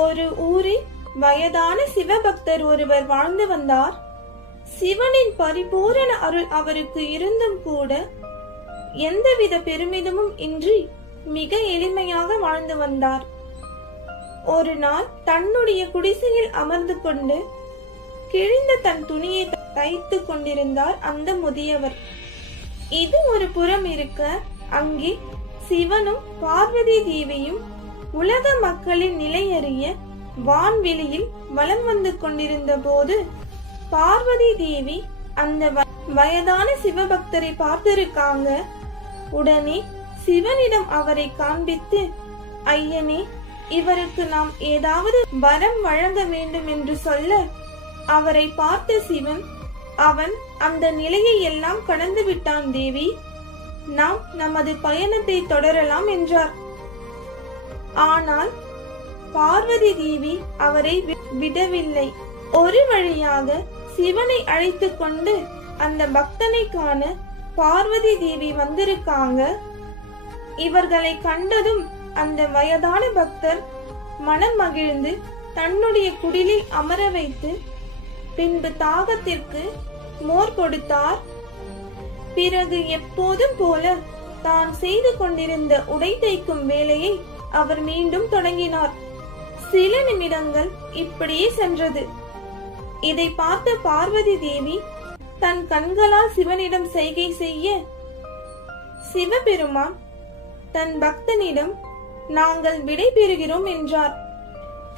ஒரு ஊரில் வயதான சிவபக்தர் ஒருவர் வாழ்ந்து வந்தார். சிவனின் பரிபூரண அருள் அவருக்கு இருந்தும் கூட எந்தவித பெருமிதமும் இன்றி மிக எளிமையாக வாழ்ந்து வந்தார். ஒரு நாள் தன்னுடைய குடிசையில் அமர்ந்து கொண்டு கிழிந்த தன் துணியை தைத்து கொண்டிருந்தார் அந்த முதியவர். இது ஒரு புறம் இருக்க, அங்கே சிவனும் பார்வதி தேவியும் உலக மக்களின் நிலையறிய வான்வெளியில் வலம் வந்து கொண்டிருந்த போது பார்வதி தேவி அந்த வயதான சிவபக்தரை பார்த்திருக்காங்க. உடனே சிவனிடம் அவரை காண்பித்து, ஐயனே, இவருக்கு நாம் ஏதாவது வரம் வழங்க வேண்டும் என்று சொல்ல, அவரை பார்த்த சிவன், அவன் அந்த நிலையை எல்லாம் கடந்து விட்டான் தேவி, நாம் நமது பயணத்தை தொடரலாம் என்றார். ஆனால் பார்வதி தேவி அவரை விடவில்லை. ஒரு வழியாக சிவனை அழைத்து கொண்டு அந்த பக்தனை காண பார்வதி தேவி வந்திருக்காங்க. இவர்களை கண்டதும் அந்த வயதான பக்தர் மனம் மகிழ்ந்து தன்னுடைய குடிலில் அமர வைத்து பின்பு தாகத்திற்கு மோர் கொடுத்தார். பிறகு எப்போதும் போல தான் செய்து கொண்டிருந்த உடை தைக்கும் வேலையை அவர் மீண்டும் தொடங்கினார். சில நிமிடங்கள் இப்படியே சென்றது. இதை பார்த்த பார்வதி தேவி தன் கண்களால் சிவனிடம் செய்கை செய்ய, சிவபெருமான் தன் பக்தனிடம், நாங்கள் விடை பெறுகிறோம் என்றார்.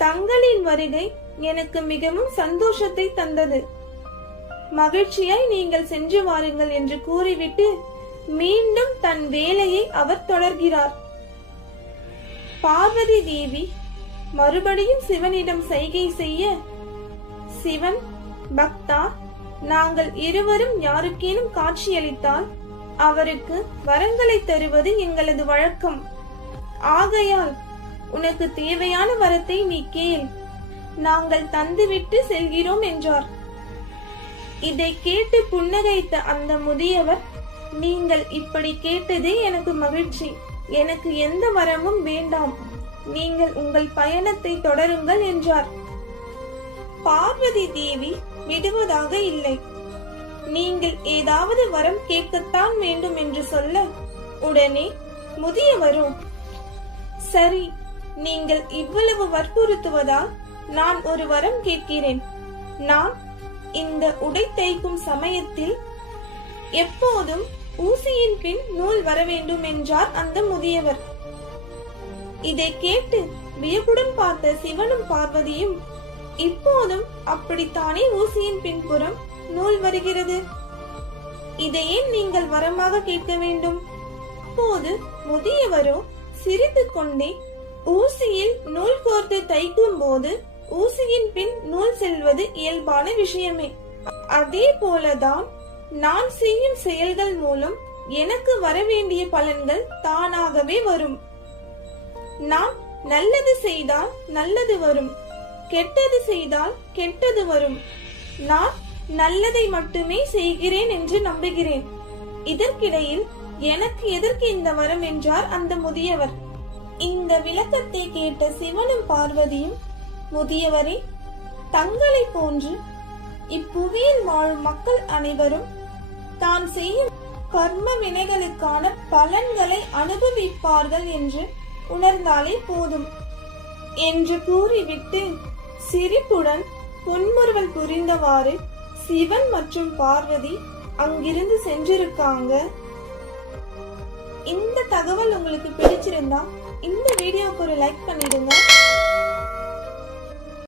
தங்களின் வருகை எனக்கு மிகவும் சந்தோஷத்தை தந்தது. மகிழ்ச்சியாய் நீங்கள் சென்று வாருங்கள் என்று கூறிவிட்டு மீண்டும் தன் வேலையை அவர் தொடர்கிறார். பார்வதி தேவி மறுபடியும் சிவனிடம் செய்கை செய்ய, சிவன், பக்தா, நாங்கள் இருவரும் யாருக்கேனும் காட்சியளித்தால் அவருக்கு வரங்களை தருவது எங்களது வழக்கம். ஆகையால் உனக்கு தேவையான வரத்தை நீ கேள், நாங்கள் தந்துவிட்டு செல்கிறோம் என்றார். இதை கேட்டு புன்னகைத்த அந்த முதியவர், நீங்கள் இப்படி கேட்டதே எனக்கு மகிழ்ச்சி. எனக்கு எந்த வரமும் வேண்டாம். நீங்கள் உங்கள் பயணத்தை தொடருங்கள் என்றார். பார்வதி தேவி விடுவதாக இல்லை. நீங்கள் ஏதாவது வரம் கேட்கத்தான் வேண்டும் என்று சொல்ல, உடனே முதியவரும், சரி, நீங்கள் இவ்வளவு வற்புறுத்துவதால் நான் ஒரு வரம் கேட்கிறேன். நான் இந்த உடை தைக்கும் சமயத்தில் எப்போதும் ஊசியின் பின் நூல் வர வேண்டும் என்றார் அந்த முதியவர். இதை கேட்டு வியப்புடன் பார்த்த சிவனும் பார்வதியும், இப்போதும் அப்படித்தானே ஊசியின் பின்புறம் நூல் வருகிறது, இதை ஏன் நீங்கள் வரமாக கேட்க வேண்டும்? அப்போது முதியவரோ சிரித்து கொண்டே, ஊசியில் நூல் கோர்த்து தைக்கும் போது ஊசியின் பின் நூல் செல்வது இயல்பான விஷயமே. அதே போலதான் நான் செய்யும் செயல்கள் மூலம் எனக்கு வரவேண்டிய பலன்கள் தானாகவே வரும். நான் நல்லது செய்தால் நல்லது வரும், கெட்டது செய்தால் கெட்டது வரும். நான் நல்லதை மட்டுமே செய்கிறேன் என்று நம்புகிறேன். இதற்கிடையில் எனக்கு எதற்கு இந்த வரம் என்றார் அந்த முதியவர். இந்த விளக்கத்தை கேட்ட சிவனும் பார்வதியும், முதியவரே, தங்களை போன்று இப்புவியில் வாழும் மக்கள் அனைவரும் தான் செய்யும் கர்ம வினைகளுக்கான பலன்களை அனுபவிப்பார்கள் என்று உணர்ந்தாலே போதும் என்று கூறிவிட்டு சிரிப்புடன் புன்முறுவல் புரிந்தவாறு சிவன் மற்றும் பார்வதி அங்கிருந்து சென்றிருக்காங்க. இந்த தகவல் உங்களுக்கு பிடிச்சிருந்தா இந்த வீடியோக்கு ஒரு லைக் பண்ணிடுங்க.